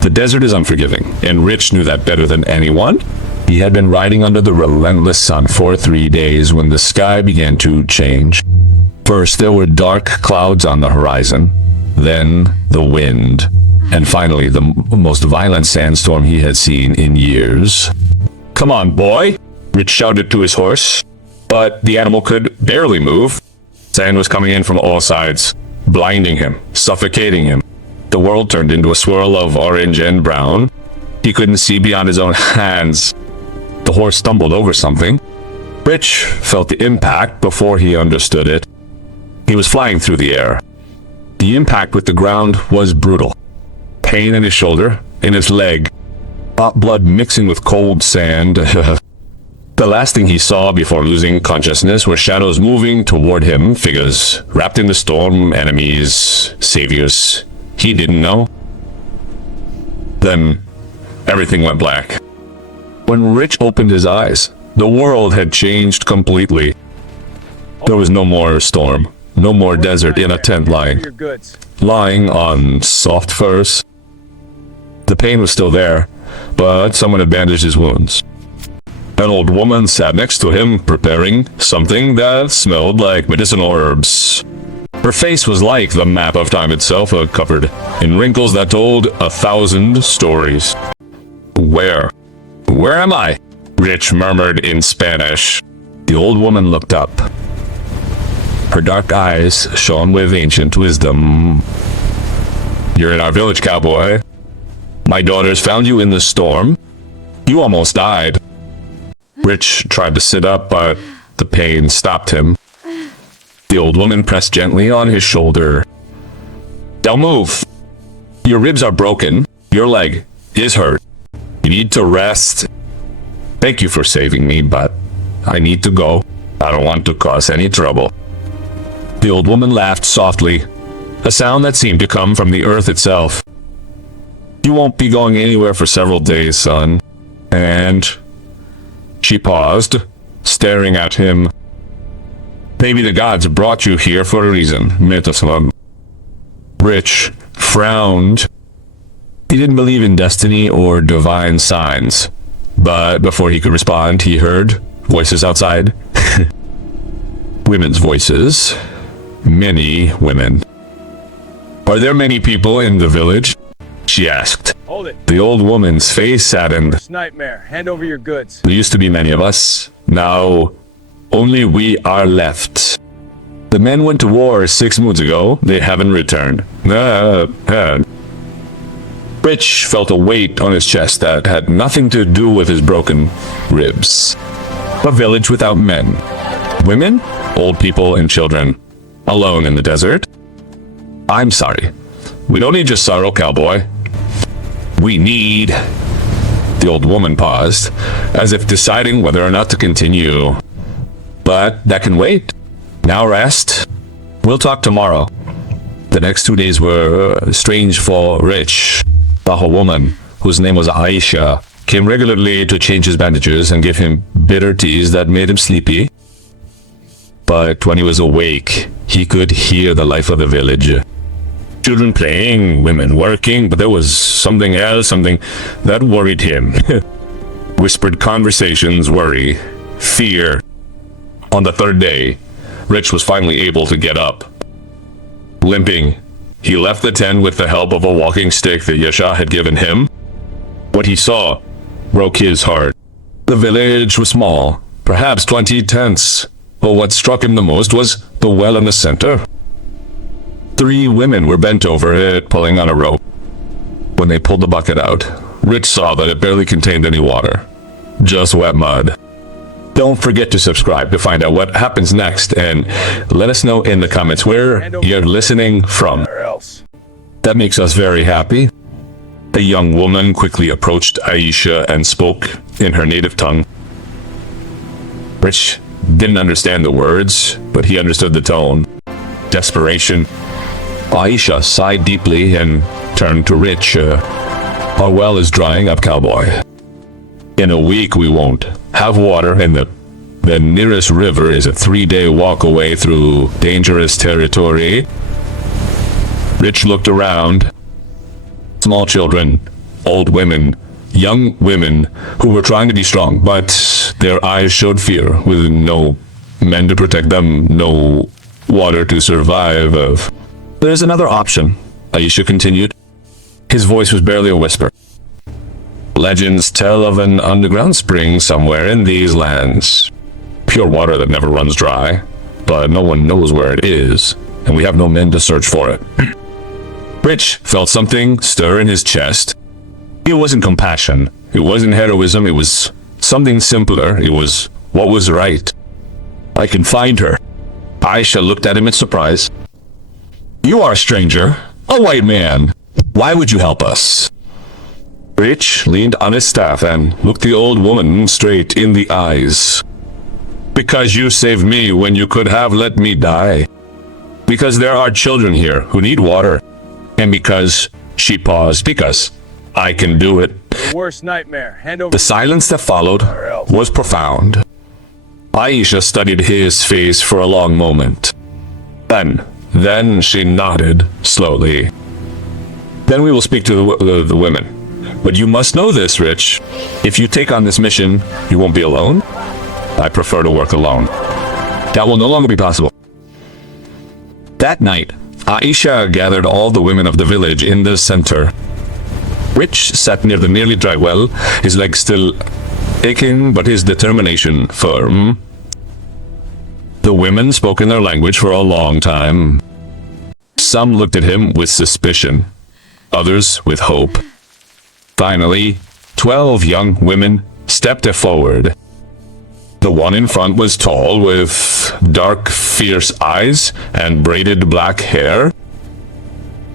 The desert is unforgiving, and Rich knew that better than anyone. He had been riding under the relentless sun for 3 days when the sky began to change. First, there were dark clouds on the horizon, then the wind, and finally the most violent sandstorm he had seen in years. "Come on, boy," Rich shouted to his horse, but the animal could barely move. Sand was coming in from all sides, blinding him, suffocating him. The world turned into a swirl of orange and brown. He couldn't see beyond his own hands. The horse stumbled over something. Rich felt the impact before he understood it. He was flying through the air. The impact with the ground was brutal. Pain in his shoulder, in his leg, hot blood mixing with cold sand. The last thing he saw before losing consciousness were shadows moving toward him, figures wrapped in the storm, enemies, saviors he didn't know. Then everything went black. When Rich opened his eyes, the world had changed completely. There was no more storm, no more desert in a tent lying on soft furs. The pain was still there, but someone had bandaged his wounds. An old woman sat next to him, preparing something that smelled like medicinal herbs. Her face was like the map of time itself, covered in wrinkles that told 1,000 stories. Where am I?" Rich murmured in Spanish. The old woman looked up. Her dark eyes shone with ancient wisdom. "You're in our village, cowboy. My daughters found you in the storm. You almost died." Rich tried to sit up, but the pain stopped him. The old woman pressed gently on his shoulder. "Don't move. Your ribs are broken. Your leg is hurt. You need to rest. Thank you for saving me, but I need to go. I don't want to cause any trouble." The old woman laughed softly, a sound that seemed to come from the earth itself. "You won't be going anywhere for several days, son." And she paused, staring at him. "Maybe the gods brought you here for a reason, Metaslum." Rich frowned. He didn't believe in destiny or divine signs, but before he could respond, he heard voices outside. Women's voices. Many women. "Are there many people in the village?" she asked. Hold it. The old woman's face saddened. It's nightmare. Hand over your goods. "There used to be many of us. Now, only we are left. The men went to war 6 moons ago. They haven't returned." Rich felt a weight on his chest that had nothing to do with his broken ribs. A village without men. Women, old people, and children. Alone in the desert. "I'm sorry. We don't need your sorrow, cowboy. We need..." The old woman paused, as if deciding whether or not to continue. "But that can wait. Now rest. We'll talk tomorrow." The next 2 days were strange for Rich. The woman, whose name was Aisha, came regularly to change his bandages and give him bitter teas that made him sleepy. But when he was awake, he could hear the life of the village. Children playing, women working, but there was something else, something that worried him. Whispered conversations, worry, fear. On the 3rd day, Rich was finally able to get up. Limping, he left the tent with the help of a walking stick that Yasha had given him. What he saw broke his heart. The village was small, perhaps 20 tents, but what struck him the most was the well in the center. 3 women were bent over it, pulling on a rope. When they pulled the bucket out, Rich saw that it barely contained any water, just wet mud. Don't forget to subscribe to find out what happens next, and let us know in the comments where you're listening from. That makes us very happy. A young woman quickly approached Aisha and spoke in her native tongue. Rich didn't understand the words, but he understood the tone. Desperation. Aisha sighed deeply and turned to Rich. "Our well is drying up, cowboy. In a week we won't have water, and the nearest river is a 3-day walk away through dangerous territory." Rich looked around. Small children, old women, young women who were trying to be strong, but their eyes showed fear, with no men to protect them, no water to survive of. There's another option, Aisha continued. His voice was barely a whisper. Legends tell of an underground spring somewhere in these lands. Pure water that never runs dry, but no one knows where it is, and we have no men to search for it. Rich felt something stir in his chest. It wasn't compassion, it wasn't heroism, it was something simpler. It was what was right. I can find her. Aisha looked at him in surprise. You are a stranger, a white man. Why would you help us? Rich leaned on his staff and looked the old woman straight in the eyes. Because you saved me when you could have let me die. Because there are children here who need water. And because, she paused, because I can do it. Your worst nightmare. Hand over. The silence that followed was profound. Aisha studied his face for a long moment. Then she nodded slowly. Then we will speak to the women. But you must know this, Rich. If you take on this mission, you won't be alone. I prefer to work alone. That will no longer be possible. That night, Aisha gathered all the women of the village in the center. Rich sat near the nearly dry well, his legs still aching, but his determination firm. The women spoke in their language for a long time. Some looked at him with suspicion, others with hope. Finally, 12 young women stepped forward. The one in front was tall, with dark, fierce eyes and braided black hair.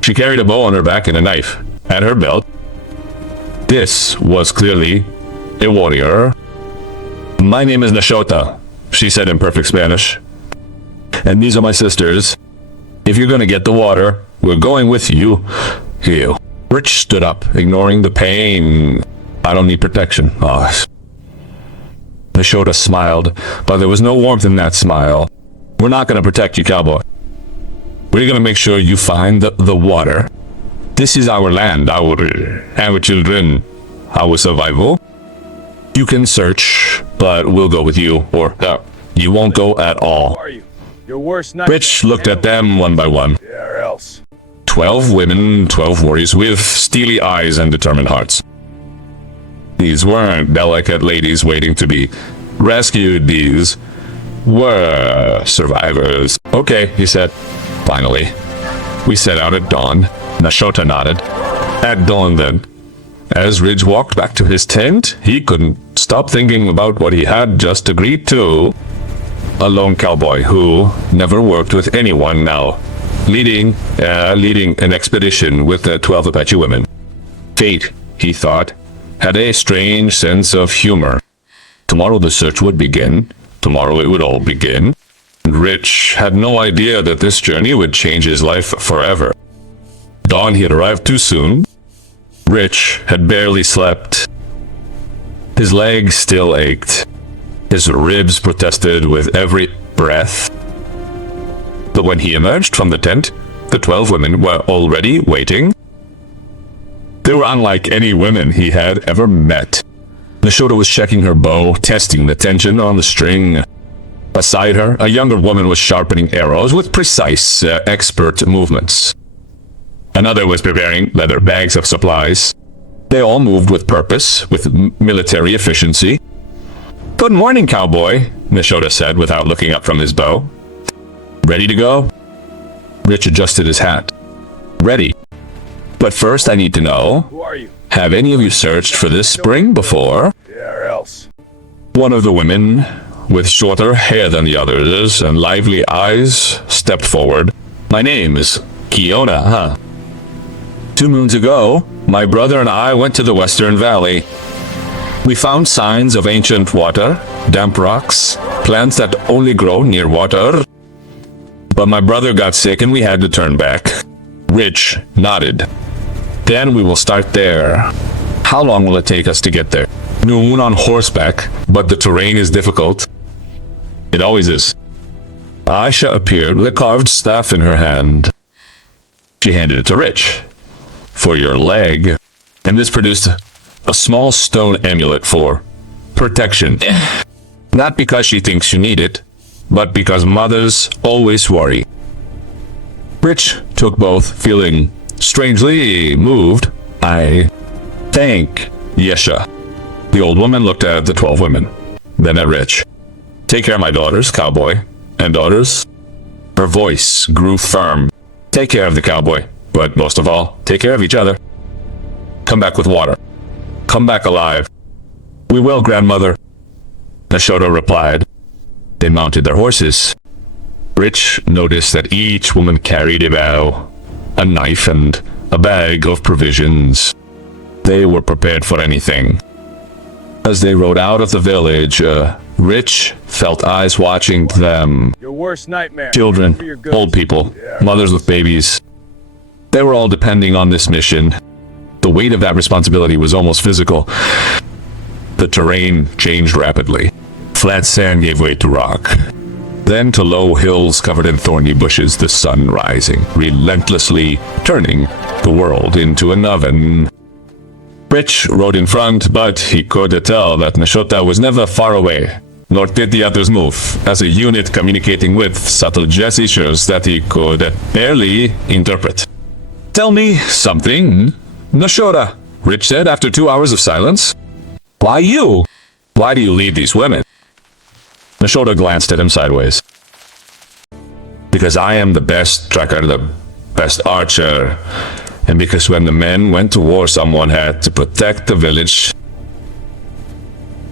She carried a bow on her back and a knife at her belt. This was clearly a warrior. My name is Nashota, she said in perfect Spanish. And these are my sisters. If you're gonna get the water, we're going with you. You. Rich stood up, ignoring the pain. I don't need protection. Nashota smiled, but there was no warmth in that smile. We're not gonna protect you, cowboy. We're gonna make sure you find the water. This is our land, our children, our survival. You can search, but we'll go with you, or you won't go at all. Who are you? Your worst nightmare. Rich looked at them one by one. Yeah, or else. 12 women, 12 warriors with steely eyes and determined hearts. These weren't delicate ladies waiting to be rescued. These were survivors. Okay, he said. Finally, we set out at dawn. Nashota nodded. At dawn, then. As Ridge walked back to his tent, he couldn't stop thinking about what he had just agreed to. A lone cowboy who never worked with anyone now, leading an expedition with the 12 Apache women. Fate, he thought, had a strange sense of humor. Tomorrow the search would begin. Tomorrow it would all begin. And Rich had no idea that this journey would change his life forever. Dawn, he had arrived too soon. Rich had barely slept. His legs still ached. His ribs protested with every breath. But when he emerged from the tent, the 12 women were already waiting. They were unlike any women he had ever met. Nashota was checking her bow, testing the tension on the string. Beside her, a younger woman was sharpening arrows with precise, expert movements. Another was preparing leather bags of supplies. They all moved with purpose, with military efficiency. Good morning, cowboy, Nashota said without looking up from his bow. Ready to go? Rich adjusted his hat. Ready. But first I need to know, Who are you? have any of you searched for this spring before? Yeah, or else. One of the women, with shorter hair than the others and lively eyes, stepped forward. My name is Kiona, 2 moons ago, my brother and I went to the Western Valley. We found signs of ancient water, damp rocks, plants that only grow near water. But my brother got sick and we had to turn back. Rich nodded. Then we will start there. How long will it take us to get there? Noon on horseback, but the terrain is difficult. It always is. Aisha appeared with a carved staff in her hand. She handed it to Rich. For your leg. and this produced a small stone amulet for protection. Not because she thinks you need it, but because mothers always worry. Rich took both, feeling strangely moved. I thank Yesha. The old woman looked at the 12 women, then at Rich. Take care of my daughters, cowboy. And daughters? Her voice grew firm. Take care of the cowboy, but most of all, take care of each other. Come back with water. Come back alive. We will, grandmother. Nashota replied. They mounted their horses. Rich noticed that each woman carried a bow, a knife, and a bag of provisions. They were prepared for anything. As they rode out of the village, Rich felt eyes watching them. Your worst nightmare. Children, For your goods. old people, mothers with babies. They were all depending on this mission. The weight of that responsibility was almost physical. The terrain changed rapidly. Flat sand gave way to rock. Then to low hills covered in thorny bushes, the sun rising, relentlessly turning the world into an oven. Rich rode in front, but he could tell that Nashota was never far away, nor did the others move, as a unit communicating with subtle gestures that he could barely interpret. Tell me something, Nashota, Rich said after 2 hours of silence. Why you? Why do you lead these women? Nashota glanced at him sideways. Because I am the best tracker, the best archer, and because when the men went to war, someone had to protect the village.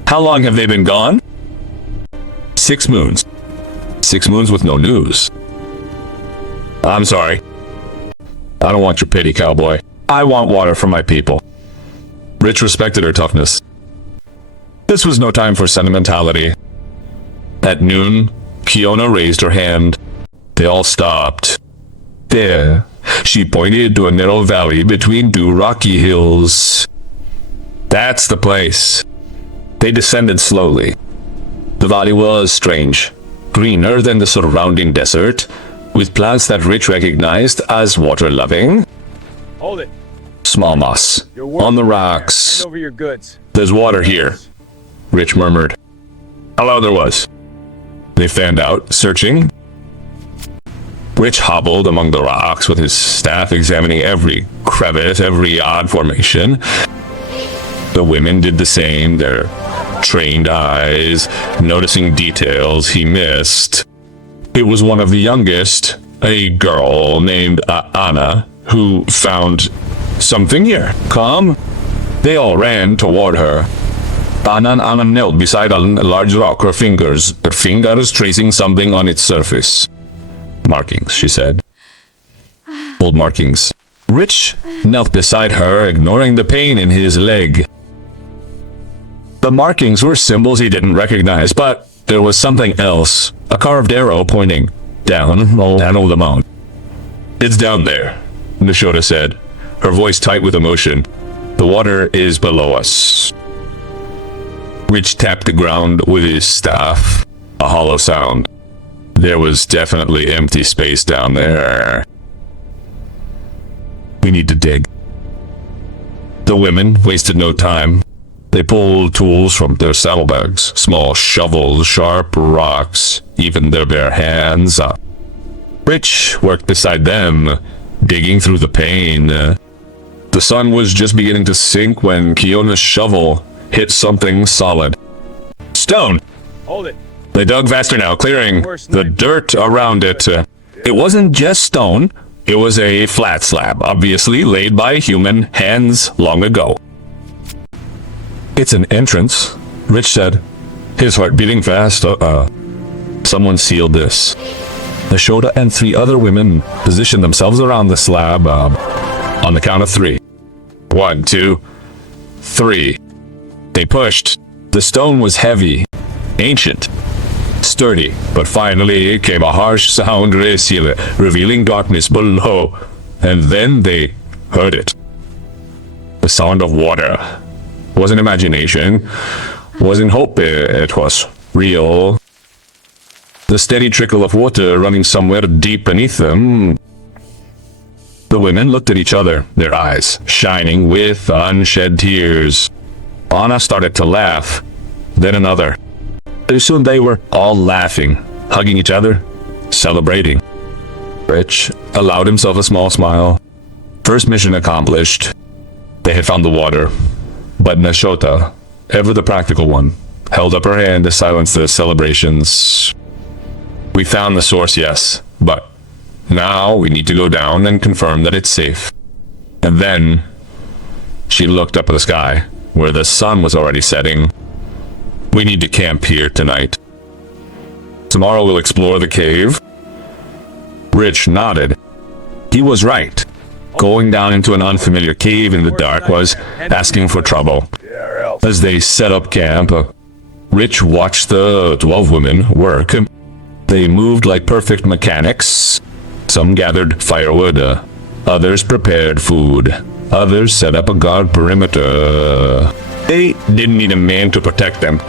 How long have they been gone? 6 moons. 6 moons with no news. I'm sorry. I don't want your pity, cowboy. I want water for my people. Rich respected her toughness. This was no time for sentimentality. At noon, Kiona raised her hand. They all stopped. There, she pointed to a narrow valley between 2 rocky hills. That's the place. They descended slowly. The valley was strange, greener than the surrounding desert, with plants that Rich recognized as water-loving. Hold it. Small moss. Your worst On the nightmare. rocks. Hand over your goods. There's water here, Rich murmured. Hello, there was. They fanned out, searching. Rich hobbled among the rocks with his staff, examining every crevice, every odd formation. The women did the same, their trained eyes noticing details he missed. It was one of the youngest, a girl named Anna, who found something here. Come. They all ran toward her. Anna knelt beside a large rock, her fingers tracing something on its surface. Markings, she said. Old markings. Rich knelt beside her, ignoring the pain in his leg. The markings were symbols he didn't recognize, but there was something else. A carved arrow pointing down the mountain. It's down there, Nashota said, her voice tight with emotion. The water is below us. Rich tapped the ground with his staff, a hollow sound. There was definitely empty space down there. We need to dig. The women wasted no time. They pulled tools from their saddlebags, small shovels, sharp rocks, even their bare hands. Rich worked beside them, digging through the pain. The sun was just beginning to sink when Kiona's shovel hit something solid. Stone! Hold it. They dug faster now, clearing the dirt around it. It wasn't just stone, it was a flat slab, obviously laid by human hands long ago. It's an entrance, Rich said, his heart beating fast. Someone sealed this. Nashota and 3 other women positioned themselves around the slab on the count of 3. 1, 2, 3. They pushed. The stone was heavy, ancient, sturdy, but finally came a harsh sound, revealing darkness below, and then they heard it. The sound of water. Wasn't imagination, wasn't hope, it was real. The steady trickle of water running somewhere deep beneath them. The women looked at each other, their eyes shining with unshed tears. Anna started to laugh, then another. Soon they were all laughing, hugging each other, celebrating. Rich allowed himself a small smile. First mission accomplished. They had found the water, but Nashota, ever the practical one, held up her hand to silence the celebrations. We found the source, yes, but now we need to go down and confirm that it's safe. And then she looked up at the sky, where the sun was already setting. We need to camp here tonight. Tomorrow we'll explore the cave. Rich nodded. He was right. Going down into an unfamiliar cave in the dark was asking for trouble. As they set up camp, Rich watched the 12 women work. They moved like perfect mechanics. Some gathered firewood, others prepared food, others set up a guard perimeter. They didn't need a man to protect them.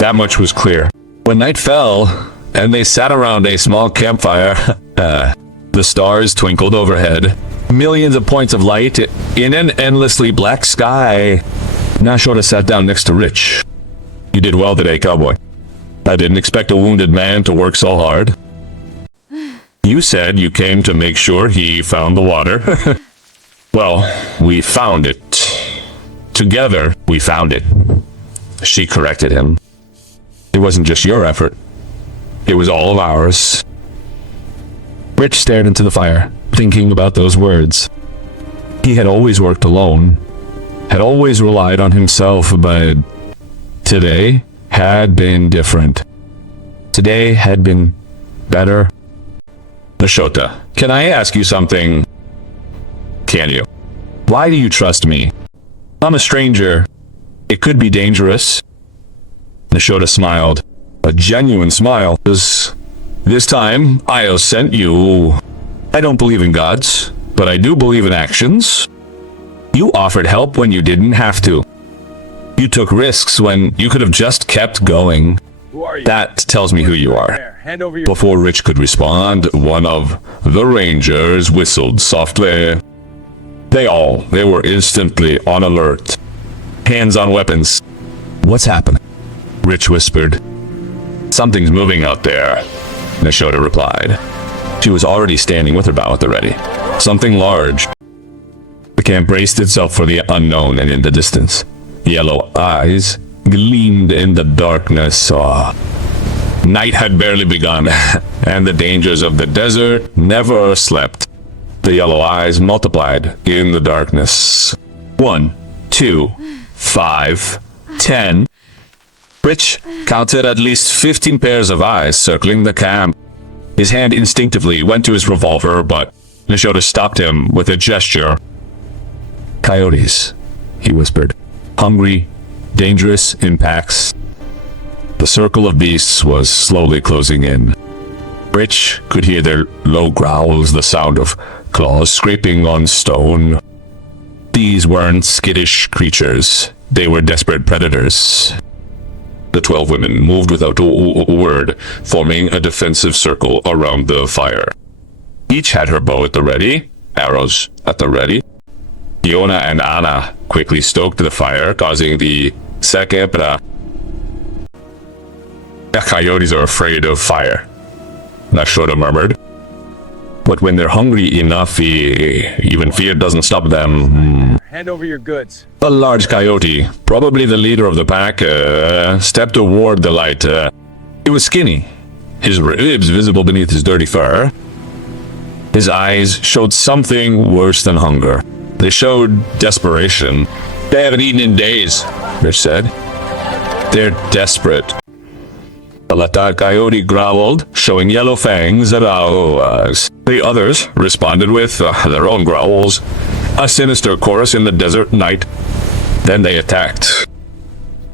That much was clear. When night fell, and they sat around a small campfire, the stars twinkled overhead. Millions of points of light in an endlessly black sky. Nashota sat down next to Rich. You did well today, cowboy. I didn't expect a wounded man to work so hard. You said you came to make sure he found the water. Well, we found it. Together, we found it. She corrected him. It wasn't just your effort. It was all of ours. Rich stared into the fire, thinking about those words. He had always worked alone, had always relied on himself, but today had been different. Today had been better. Nashota, can I ask you something? Can you? Why do you trust me? I'm a stranger. It could be dangerous. Nashota smiled. A genuine smile. This time, I sent you. I don't believe in gods, but I do believe in actions. You offered help when you didn't have to. You took risks when you could have just kept going. Who are you? That tells me who you are. There, hand over your... Before Rich could respond, one of the rangers whistled softly. They were instantly on alert. Hands on weapons. What's happening? Rich whispered. Something's moving out there, Nashota replied. She was already standing with her bow at the ready. Something large. The camp braced itself for the unknown, and in the distance, yellow eyes gleamed in the darkness. Night had barely begun, and the dangers of the desert never slept. The yellow eyes multiplied in the darkness. 1, 2, 5, 10. Rich counted at least 15 pairs of eyes circling the camp. His hand instinctively went to his revolver, but Nashota stopped him with a gesture. Coyotes, he whispered. Hungry, dangerous impacts. The circle of beasts was slowly closing in. Rich could hear their low growls, the sound of claws scraping on stone. These weren't skittish creatures. They were desperate predators. The 12 women moved without a word, forming a defensive circle around the fire. Each had her bow at the ready, arrows at the ready. Iona and Anna quickly stoked the fire, causing the secreto. The coyotes are afraid of fire, Nashota murmured. But when they're hungry enough, even fear doesn't stop them. Hand over your goods. A large coyote, probably the leader of the pack, stepped toward the light. He was skinny, his ribs visible beneath his dirty fur. His eyes showed something worse than hunger. They showed desperation. They haven't eaten in days, Rich said. They're desperate. The latar coyote growled, showing yellow fangs at ours. The others responded with their own growls, a sinister chorus in the desert night. Then they attacked.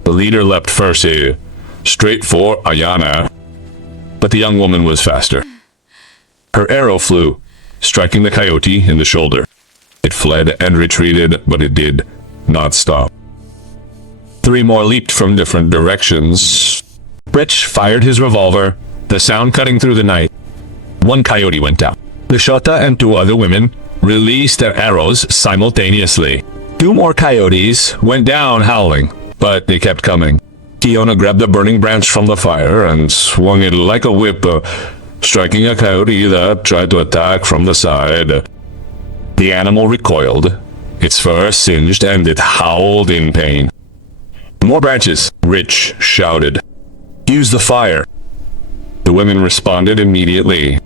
The leader leapt first, straight for Ayana, but the young woman was faster. Her arrow flew, striking the coyote in the shoulder. It fled and retreated, but it did not stop. 3 more leaped from different directions. Rich fired his revolver, the sound cutting through the night. 1 coyote went down. Nashota and 2 other women released their arrows simultaneously. 2 more coyotes went down howling, but they kept coming. Kiona grabbed a burning branch from the fire and swung it like a whip, striking a coyote that tried to attack from the side. The animal recoiled, its fur singed, and it howled in pain. "More branches," Rich shouted. "Use the fire." The women responded immediately.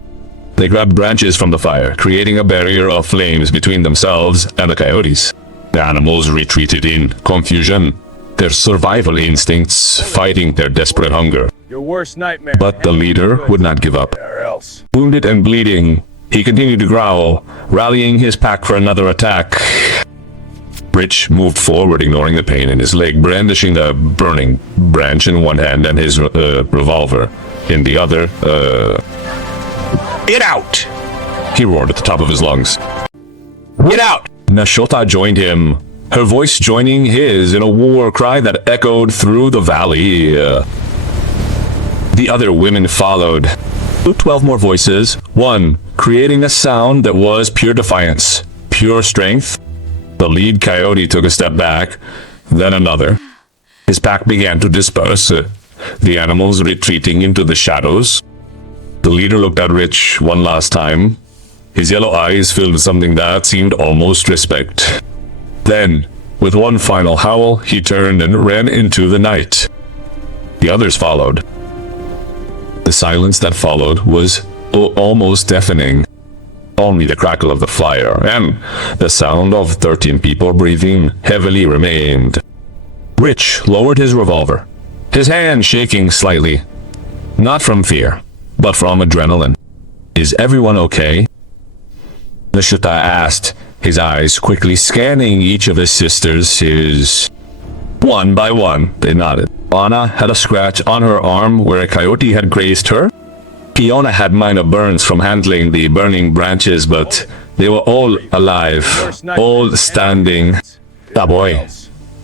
They grabbed branches from the fire, creating a barrier of flames between themselves and the coyotes. The animals retreated in confusion, their survival instincts fighting their desperate hunger. Your worst nightmare. But the leader would not give up. Or else. Wounded and bleeding, he continued to growl, rallying his pack for another attack. Rich moved forward, ignoring the pain in his leg, brandishing a burning branch in one hand and his revolver in the other. "Get out!" he roared at the top of his lungs. "Get out!" Nashota joined him, her voice joining his in a war cry that echoed through the valley. The other women followed. 12 more voices, one creating a sound that was pure defiance, pure strength. The lead coyote took a step back, then another. His pack began to disperse, the animals retreating into the shadows. The leader looked at Rich one last time, his yellow eyes filled with something that seemed almost respect. Then, with one final howl, he turned and ran into the night. The others followed. The silence that followed was almost deafening. Only the crackle of the fire and the sound of 13 people breathing heavily remained. Rich lowered his revolver, his hand shaking slightly. Not from fear, but from adrenaline. "Is everyone okay?" Nashota asked, his eyes quickly scanning each of his sisters. One by one, they nodded. Anna had a scratch on her arm where a coyote had grazed her. Kiona had minor burns from handling the burning branches, but they were all alive, all standing. "Ah, boy,"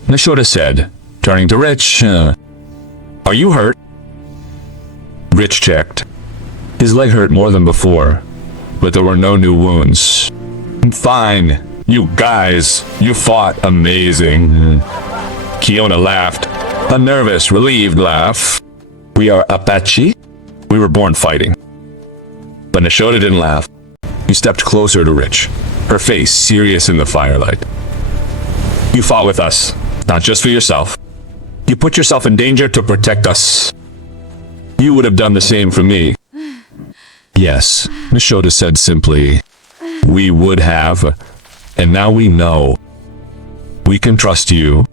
Nashota said, turning to Rich. "Are you hurt?" Rich checked. His leg hurt more than before, but there were no new wounds. "I'm fine. You guys, you fought amazing." Kiona laughed, a nervous, relieved laugh. "We are Apache? We were born fighting." But Nashota didn't laugh. She stepped closer to Rich, her face serious in the firelight. "You fought with us, not just for yourself. You put yourself in danger to protect us. You would have done the same for me." "Yes," Nashota said simply. "We would have, and now we know. We can trust you."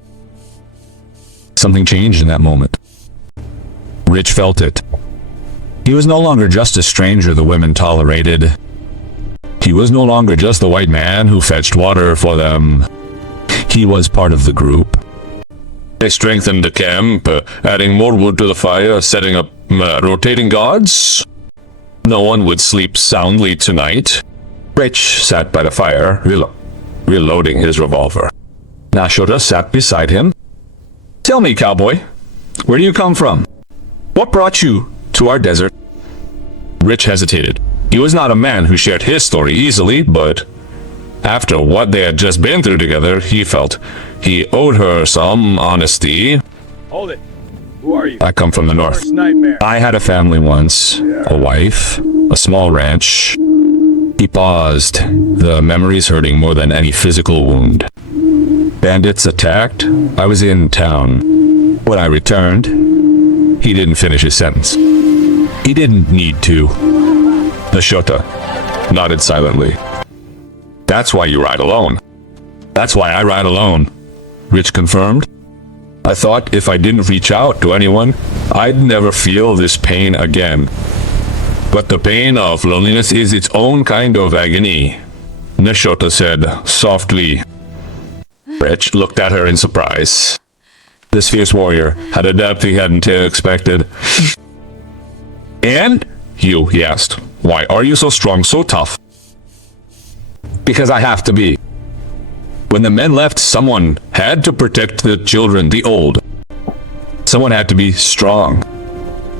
Something changed in that moment. Rich felt it. He was no longer just a stranger the women tolerated. He was no longer just the white man who fetched water for them. He was part of the group. They strengthened the camp, adding more wood to the fire, setting up rotating guards. No one would sleep soundly tonight. Rich sat by the fire, reloading his revolver. Nashota sat beside him. "Tell me, cowboy, where do you come from? What brought you to our desert?" Rich hesitated. He was not a man who shared his story easily, but after what they had just been through together, he felt he owed her some honesty. Hold it. Who are you? "I come from the north. Worst nightmare. I had a family once, a wife, a small ranch." He paused, the memories hurting more than any physical wound. "Bandits attacked. I was in town. When I returned..." He didn't finish his sentence. He didn't need to. Nashota nodded silently. "That's why you ride alone." "That's why I ride alone," Rich confirmed. "I thought if I didn't reach out to anyone, I'd never feel this pain again. But the pain of loneliness is its own kind of agony," Nashota said softly. Rich looked at her in surprise. This fierce warrior had a depth he hadn't expected. "And you," he asked, "why are you so strong, so tough?" "Because I have to be. When the men left, someone had to protect the children, the old. Someone had to be strong."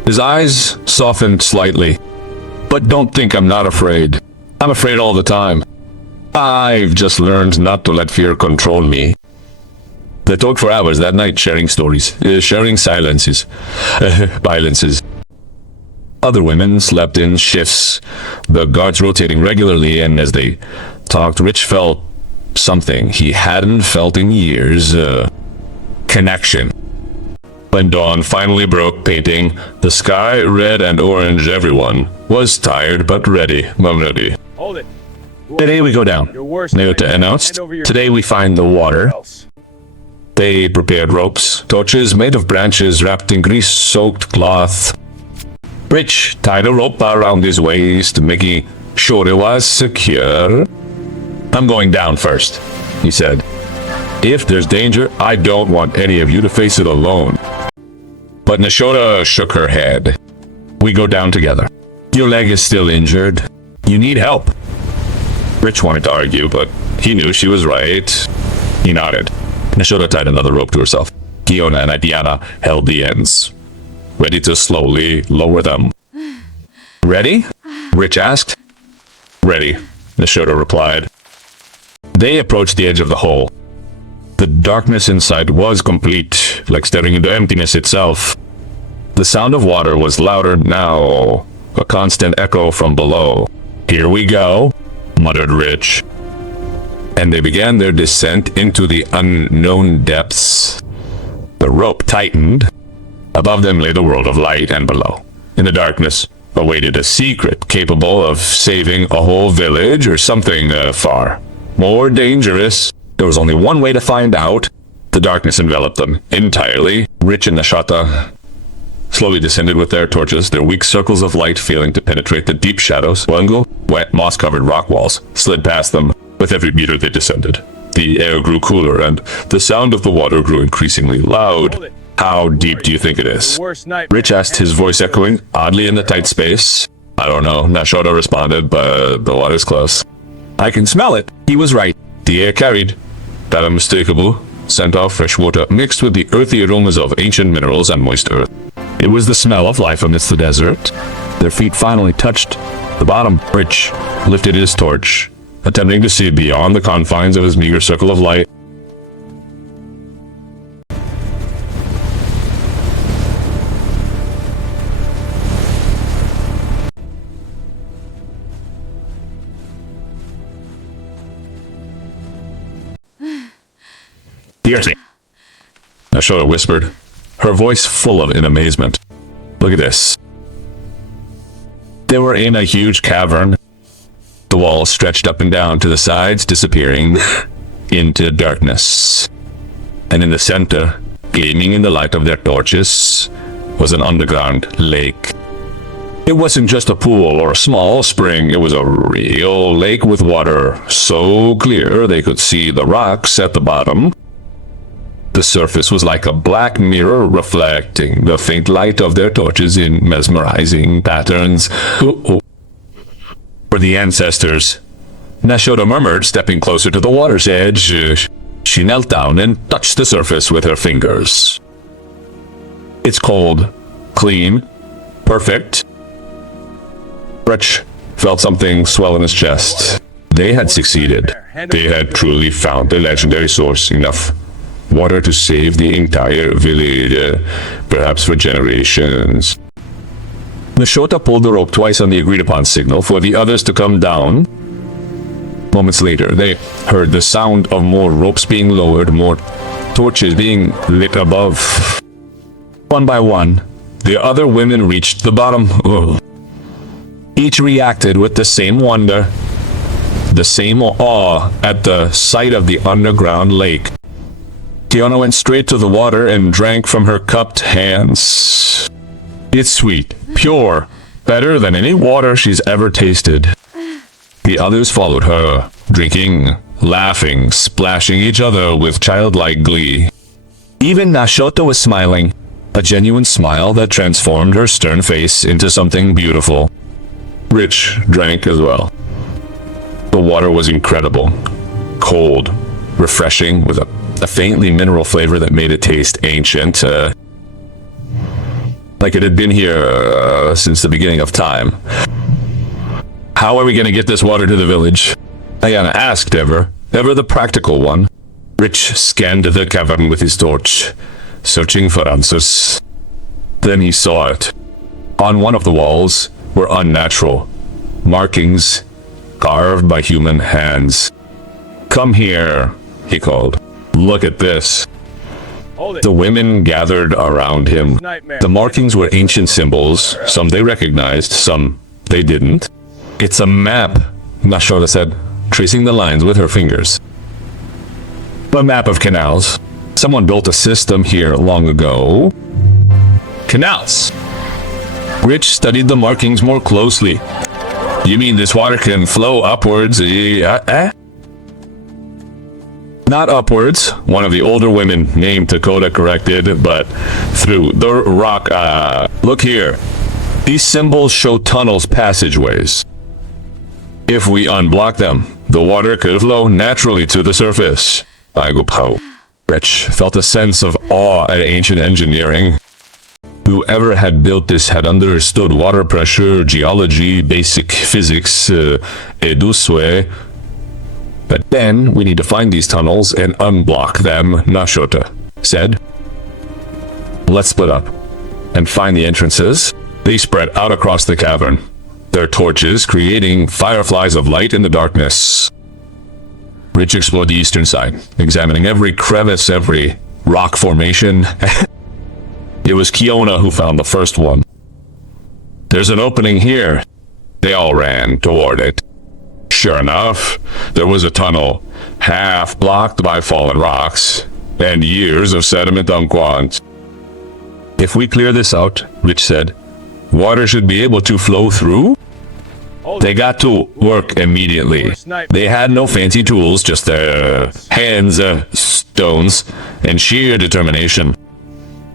His eyes softened slightly. "But don't think I'm not afraid. I'm afraid all the time. I've just learned not to let fear control me. They talked for hours that night, sharing stories, sharing silences, violences. Other women slept in shifts, the guards rotating regularly, and as they talked, Rich felt something he hadn't felt in years, connection. When dawn finally broke, painting the sky red and orange, everyone was tired but ready. Hold it. Today we go down, Your worst Nashota nightmare. announced. Hand over your Today we find the water. else. They prepared ropes, torches made of branches wrapped in grease-soaked cloth. Rich tied a rope around his waist, making sure it was secure. I'm going down first, he said. If there's danger, I don't want any of you to face it alone. But Nashota shook her head. We go down together. Your leg is still injured. You need help. Rich wanted to argue, but he knew she was right. He nodded. Nashota tied another rope to herself. Kiona and Diana held the ends, ready to slowly lower them. Ready? Rich asked. Ready, Nashota replied. They approached the edge of the hole. The darkness inside was complete, like staring into emptiness itself. The sound of water was louder now, a constant echo from below. Here we go, muttered Rich. And they began their descent into the unknown depths. The rope tightened. Above them lay the world of light, and below, in the darkness, awaited a secret capable of saving a whole village or something far more dangerous. There was only one way to find out. The darkness enveloped them entirely. Rich and Nashota slowly descended with their torches, their weak circles of light failing to penetrate the deep shadows. Jungle, wet, moss-covered rock walls slid past them. With every meter they descended, the air grew cooler, and the sound of the water grew increasingly loud. How deep do you think it is? Your worst nightmare. Rich asked, his voice echoing oddly in the tight space. I don't know, Nashota responded, but the water's close. I can smell it. He was right. The air carried that unmistakable scent of fresh water mixed with the earthy aromas of ancient minerals and moist earth. It was the smell of life amidst the desert. Their feet finally touched the bottom. Rich lifted his torch, attempting to see beyond the confines of his meager circle of light. Seriously, Nashota whispered, her voice full of amazement. Look at this. They were in a huge cavern. The walls stretched up and down to the sides, disappearing into darkness. And in the center, gleaming in the light of their torches, was an underground lake. It wasn't just a pool or a small spring, it was a real lake with water so clear they could see the rocks at the bottom. The surface was like a black mirror reflecting the faint light of their torches in mesmerizing patterns. For the ancestors, Nashota murmured, stepping closer to the water's edge. She knelt down and touched the surface with her fingers. It's cold, clean, perfect. Rich felt something swell in his chest. They had succeeded. They had truly found the legendary source, enough water to save the entire village, perhaps for generations. Nashota pulled the rope twice on the agreed-upon signal for the others to come down. Moments later, they heard the sound of more ropes being lowered, more torches being lit above. One by one, the other women reached the bottom. Ugh. Each reacted with the same wonder, the same awe at the sight of the underground lake. Kiona went straight to the water and drank from her cupped hands. It's sweet, pure, better than any water she's ever tasted. The others followed her, drinking, laughing, splashing each other with childlike glee. Even Nashota was smiling, a genuine smile that transformed her stern face into something beautiful. Rich drank as well. The water was incredible, cold, refreshing, with a faintly mineral flavor that made it taste ancient, like it had been here since the beginning of time. How are we going to get this water to the village? Diana asked, ever the practical one. Rich scanned the cavern with his torch, searching for answers. Then he saw it. On one of the walls were unnatural markings carved by human hands. "Come here," he called. "Look at this." Hold it. The women gathered around him. The markings were ancient symbols. Some they recognized, some they didn't. "It's a map," Nashota said, tracing the lines with her fingers. "A map of canals. Someone built a system here long ago." "Canals?" Rich studied the markings more closely. "You mean this water can flow upwards, Not upwards," one of the older women named Dakota corrected, "but through the rock, Look here. These symbols show tunnels, passageways. If we unblock them, the water could flow naturally to the surface." Rich felt a sense of awe at ancient engineering. Whoever had built this had understood water pressure, geology, basic physics, eduswe. "But then we need to find these tunnels and unblock them," Nashota said. "Let's split up and find the entrances." They spread out across the cavern, their torches creating fireflies of light in the darkness. Rich explored the eastern side, examining every crevice, every rock formation. It was Kiona who found the first one. "There's an opening here." They all ran toward it. Sure enough, there was a tunnel, half blocked by fallen rocks and years of sediment unquanked. "If we clear this out," Rich said, "water should be able to flow through." They got to work immediately. They had no fancy tools, just their hands, stones, and sheer determination.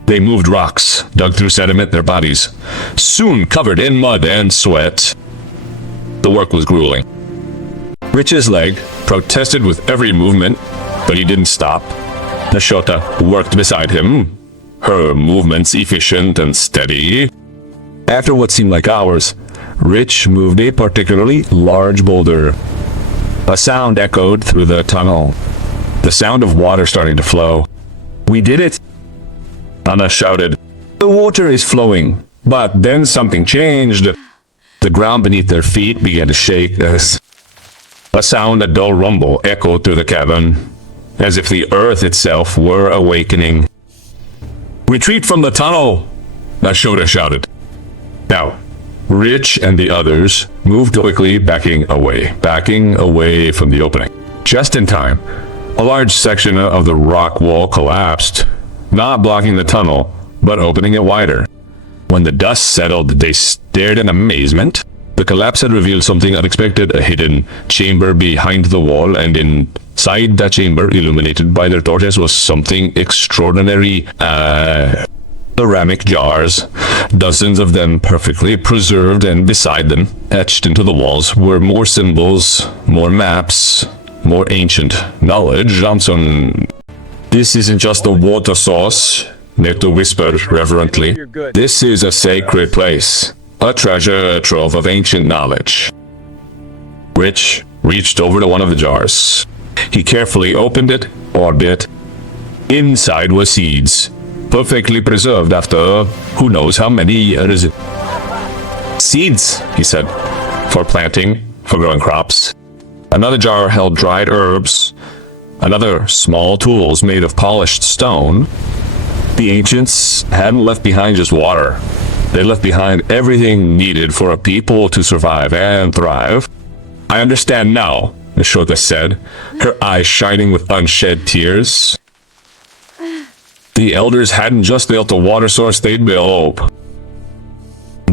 They moved rocks, dug through sediment, their bodies soon covered in mud and sweat. The work was grueling. Rich's leg protested with every movement, but he didn't stop. Nashota worked beside him, her movements efficient and steady. After what seemed like hours, Rich moved a particularly large boulder. A sound echoed through the tunnel, the sound of water starting to flow. "We did it!" Anna shouted. "The water is flowing." But then something changed. The ground beneath their feet began to shake. A sound, a dull rumble, echoed through the cavern, as if the earth itself were awakening. "Retreat from the tunnel!" Nashota shouted. Now, Rich and the others moved quickly, backing away from the opening. Just in time, a large section of the rock wall collapsed, not blocking the tunnel, but opening it wider. When the dust settled, they stared in amazement. The collapse had revealed something unexpected, a hidden chamber behind the wall, and inside that chamber, illuminated by their torches, was something extraordinary. Ceramic jars, dozens of them perfectly preserved, and beside them, etched into the walls, were more symbols, more maps, more ancient knowledge. Johnson, "This isn't just a water source," Nectar whispered reverently. "This is a sacred place, a treasure trove of ancient knowledge." Rich reached over to one of the jars. He carefully opened it, orbed it. Inside were seeds, perfectly preserved after who knows how many years. "Seeds," he said, "for planting, for growing crops." Another jar held dried herbs, another small tools made of polished stone. The ancients hadn't left behind just water. They left behind everything needed for a people to survive and thrive. "I understand now," Nashota said, her eyes shining with unshed tears. The elders hadn't just built a water source, they'd built.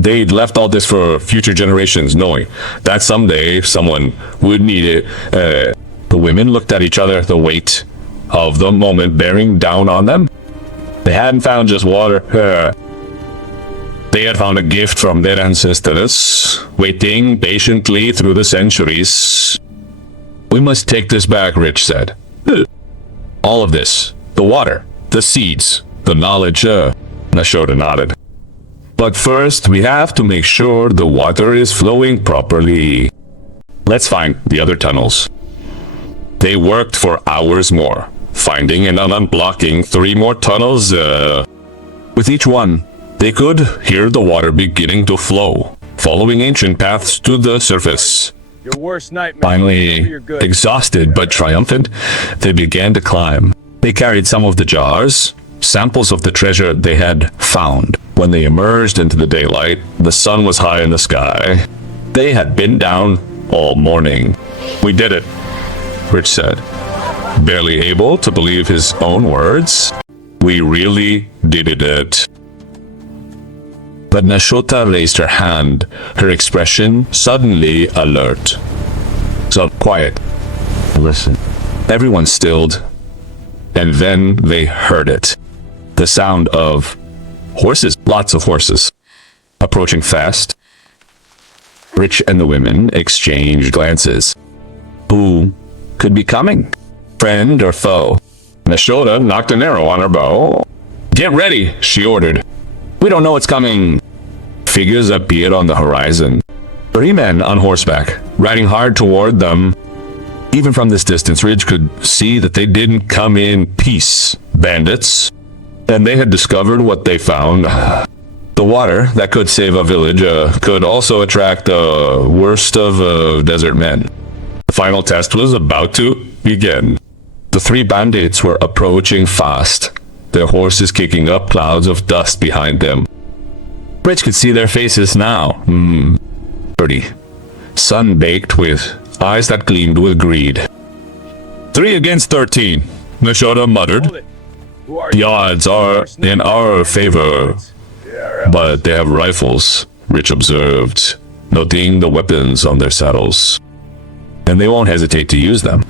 They'd left all this for future generations, knowing that someday someone would need it. The women looked at each other, the weight of the moment bearing down on them. They hadn't found just water. They had found a gift from their ancestors, waiting patiently through the centuries. "We must take this back," Rich said. "All of this, the water, the seeds, the knowledge," Nashota nodded. "But first, we have to make sure the water is flowing properly. Let's find the other tunnels." They worked for hours more, finding and unblocking 3 more tunnels. With each one, they could hear the water beginning to flow, following ancient paths to the surface. Your worst nightmare. Finally, You're good. exhausted but triumphant, they began to climb. They carried some of the jars, samples of the treasure they had found. When they emerged into the daylight, the sun was high in the sky. They had been down all morning. "We did it," Rich said, barely able to believe his own words. "We really did it." But Nashota raised her hand, her expression suddenly alert. "So quiet. Listen." Everyone stilled, and then they heard it. The sound of horses, lots of horses, approaching fast. Rich and the women exchanged glances. Who could be coming? Friend or foe? Nashota knocked an arrow on her bow. "Get ready," she ordered. "We don't know what's coming." Figures appeared on the horizon. 3 men on horseback, riding hard toward them. Even from this distance, Ridge could see that they didn't come in peace. Bandits. And they had discovered what they found. The water that could save a village could also attract the worst of desert men. The final test was about to begin. The 3 bandits were approaching fast, their horses kicking up clouds of dust behind them. Rich could see their faces now. Pretty. Sun-baked with eyes that gleamed with greed. 3 against 13, Nashota muttered. Hold it. Who are "The you? odds are in our favor. But they have rifles," Rich observed, noting the weapons on their saddles. "And they won't hesitate to use them."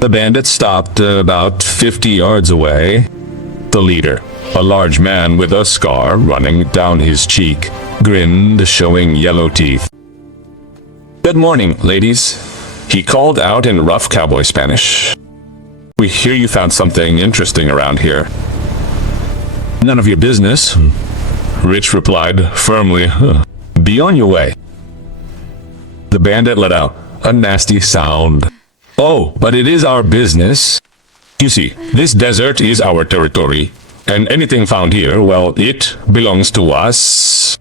The bandits stopped about 50 yards away. The leader, a large man with a scar running down his cheek, grinned, showing yellow teeth. "Good morning, ladies," he called out in rough cowboy Spanish. "We hear you found something interesting around here." "None of your business," Rich replied firmly. "Be on your way." The bandit let out a nasty sound. "Oh, but it is our business. You see, this desert is our territory, and anything found here, well, it belongs to us."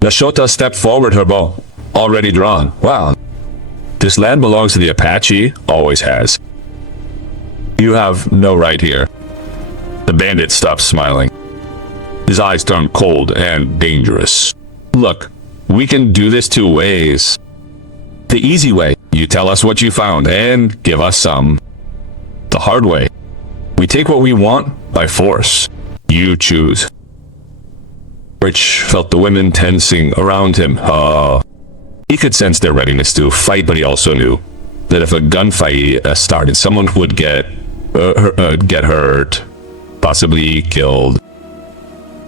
Nashota stepped forward, her bow already drawn. "Wow, this land belongs to the Apache, always has. You have no right here." The bandit stopped smiling. His eyes turned cold and dangerous. "Look, we can do this 2 ways. The easy way, you tell us what you found and give us some. The hard way, we take what we want by force. You choose." Rich felt the women tensing around him. He could sense their readiness to fight, but he also knew that if a gunfight started, someone would get hurt, possibly killed.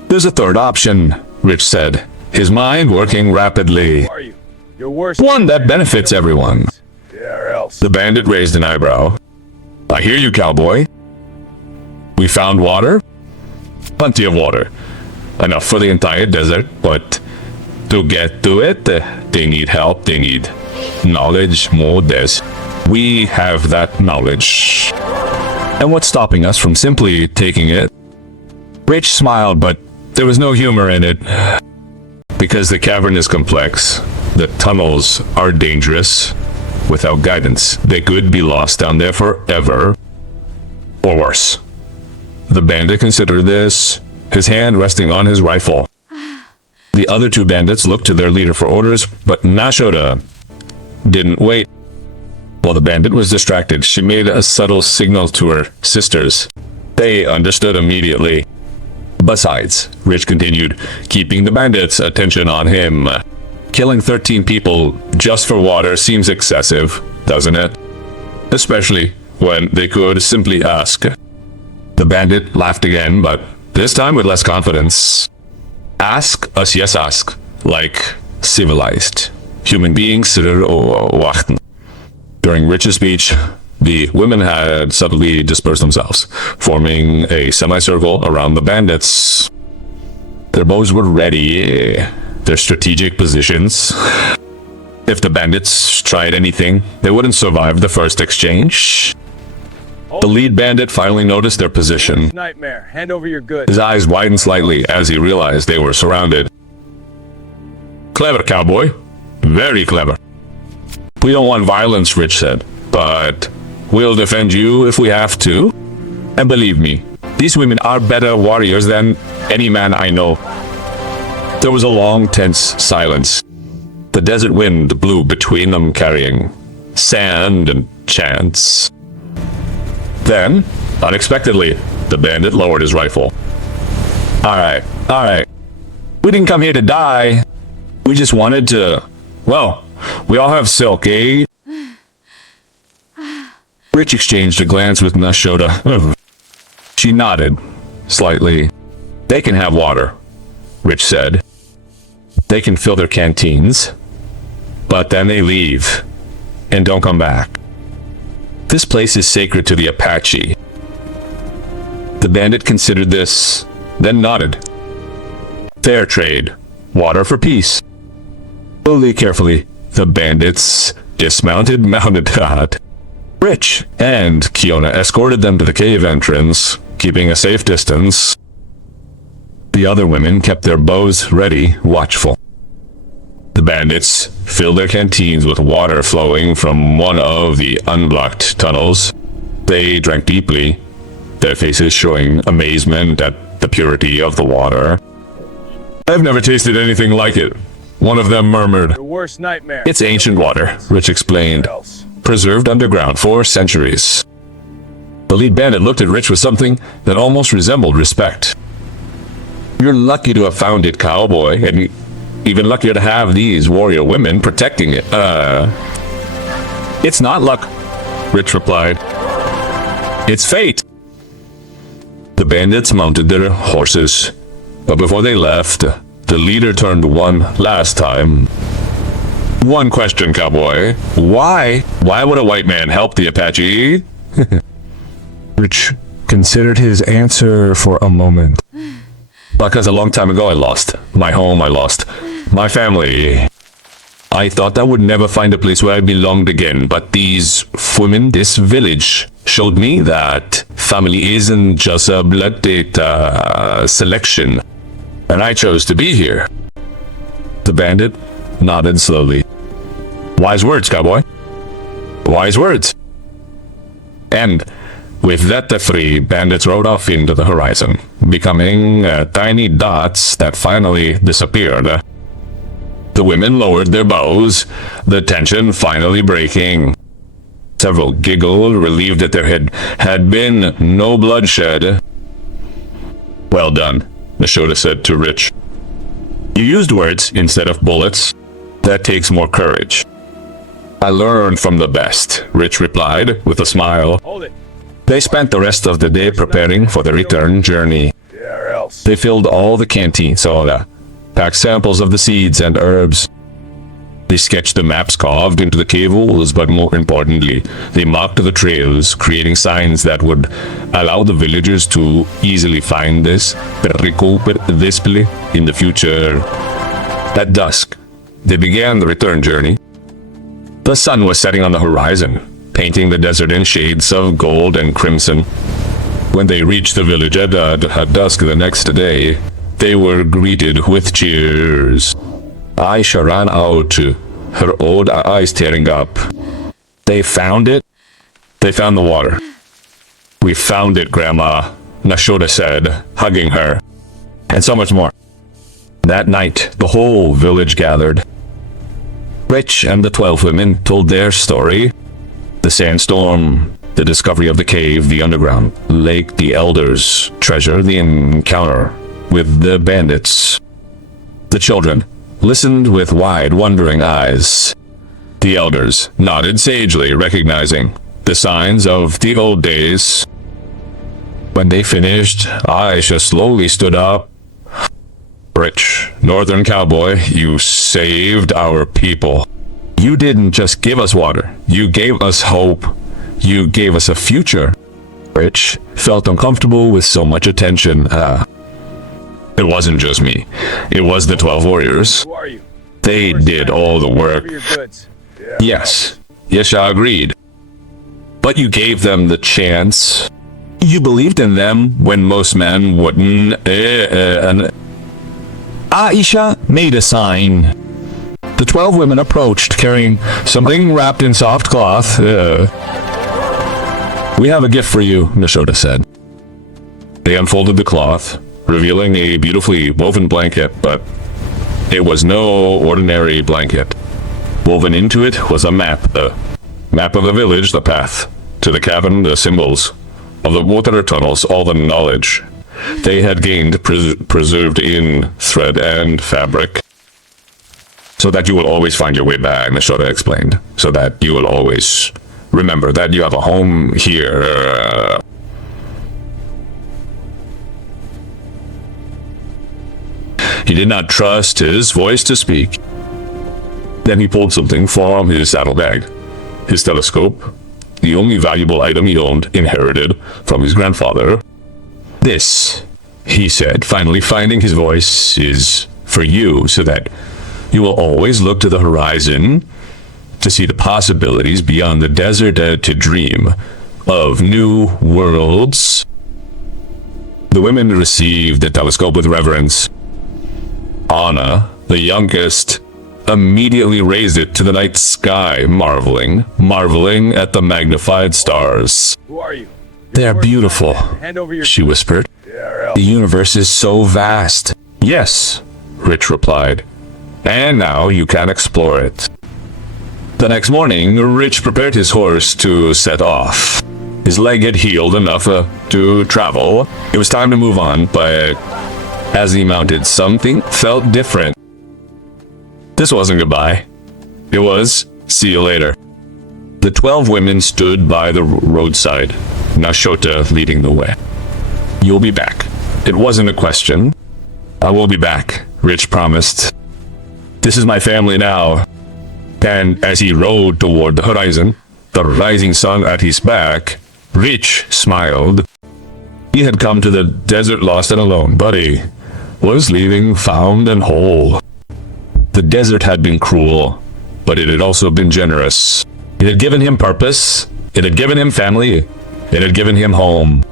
"There's a third option," Rich said, his mind working rapidly. Who are you? Your worst. "One that benefits everyone." Yeah, or else. The bandit raised an eyebrow. "I hear you, cowboy. We found water? Plenty of water. Enough for the entire desert, but to get to it, they need help, they need knowledge, more this. We have that knowledge. And what's stopping us from simply taking it?" Rich smiled, but there was no humor in it. "Because the cavern is complex. The tunnels are dangerous. Without guidance, they could be lost down there forever. Or worse." The bandit considered this, his hand resting on his rifle. The other 2 bandits looked to their leader for orders, but Nashota didn't wait. While the bandit was distracted, she made a subtle signal to her sisters. They understood immediately. "Besides," Rich continued, keeping the bandits' attention on him, "killing 13 people just for water seems excessive, doesn't it? Especially when they could simply ask." The bandit laughed again, but this time with less confidence. "Ask us, yes, ask. Like civilized human beings warten." During Rich's speech, the women had subtly dispersed themselves, forming a semicircle around the bandits. Their bows were ready, their strategic positions. If the bandits tried anything, they wouldn't survive the first exchange. The lead bandit finally noticed their position. Nightmare. Hand over your goods. His eyes widened slightly as he realized they were surrounded. Clever, cowboy. Very clever. We don't want violence, Rich said, but we'll defend you if we have to. And believe me, these women are better warriors than any man I know. There was a long, tense silence. The desert wind blew between them, carrying sand and chants. Then, unexpectedly, the bandit lowered his rifle. Alright. We didn't come here to die. We just wanted to... Well, we all have silk, eh? Rich exchanged a glance with Nashota. She nodded, slightly. They can have water, Rich said. They can fill their canteens. But then they leave, and don't come back. This place is sacred to the Apache. The bandit considered this, then nodded. Fair trade. Water for peace. Slowly, carefully, the bandits dismounted, mounted hot. Rich and Kiona escorted them to the cave entrance, keeping a safe distance. The other women kept their bows ready, watchful. The bandits filled their canteens with water flowing from one of the unblocked tunnels. They drank deeply, their faces showing amazement at the purity of the water. I've never tasted anything like it, one of them murmured. Your worst nightmare. It's ancient water, Rich explained, preserved underground for centuries. The lead bandit looked at Rich with something that almost resembled respect. You're lucky to have found it, cowboy, and even luckier to have these warrior women protecting it. It's not luck, Rich replied. It's fate. The bandits mounted their horses, but before they left, the leader turned one last time. One question, cowboy. Why? Why would a white man help the Apache? Rich considered his answer for a moment. Because a long time ago I lost my home, I lost my family. I thought I would never find a place where I belonged again, but these women, this village, showed me that family isn't just a blood data selection. And I chose to be here. The bandit nodded slowly. Wise words, cowboy. Wise words. And with that, the three bandits rode off into the horizon, becoming tiny dots that finally disappeared. The women lowered their bows, the tension finally breaking. Several giggled, relieved that there had been no bloodshed. Well done, Nashota said to Rich. You used words instead of bullets. That takes more courage. I learned from the best, Rich replied with a smile. Hold it. They spent the rest of the day preparing for the return journey. Yeah, else. They filled all the canteens, packed samples of the seeds and herbs. They sketched the maps carved into the cave walls, but more importantly, they marked the trails, creating signs that would allow the villagers to easily find this place in the future. At dusk, they began the return journey. The sun was setting on the horizon, painting the desert in shades of gold and crimson. When they reached the village at dusk the next day, they were greeted with cheers. Aisha ran out, her old eyes tearing up. They found it? They found the water. We found it, Grandma, Nashota said, hugging her. And so much more. That night, the whole village gathered. Rich and the 12 women told their story. The sandstorm, the discovery of the cave, the underground lake, the elders' treasure, the encounter with the bandits. The children listened with wide, wondering eyes. The elders nodded sagely, recognizing the signs of the old days. When they finished, Aisha slowly stood up. Rich, northern cowboy, you saved our people. You didn't just give us water. You gave us hope. You gave us a future. Rich felt uncomfortable with so much attention. It wasn't just me. It was the 12 warriors. Who are you? They did all the work. Over your goods. Yes, Yesha agreed. But you gave them the chance. You believed in them when most men wouldn't. Aisha made a sign. The 12 women approached, carrying something wrapped in soft cloth. We have a gift for you, Nashota said. They unfolded the cloth, revealing a beautifully woven blanket, but it was no ordinary blanket. Woven into it was a map, the map of the village, the path to the cabin, the symbols of the water tunnels, all the knowledge they had gained preserved in thread and fabric. So that you will always find your way back, Nashota explained. So that you will always remember that you have a home here. He did not trust his voice to speak. Then he pulled something from his saddlebag. His telescope, the only valuable item he owned, inherited from his grandfather. This, he said, finally finding his voice, is for you, so that you will always look to the horizon to see the possibilities beyond the desert, to dream of new worlds. The women received the telescope with reverence. Anna, the youngest, immediately raised it to the night sky, marveling at the magnified stars. Who are you? They are beautiful, Hand over your she whispered. The universe is so vast. Yes, Rich replied. And now you can explore it. The next morning, Rich prepared his horse to set off. His leg had healed enough to travel. It was time to move on, but as he mounted, something felt different. This wasn't goodbye. It was, see you later. The 12 women stood by the roadside, Nashota leading the way. You'll be back. It wasn't a question. I will be back, Rich promised. This is my family now. And as he rode toward the horizon, the rising sun at his back, Rich smiled. He had come to the desert lost and alone, but he was leaving found and whole. The desert had been cruel, but it had also been generous. It had given him purpose. It had given him family. It had given him home.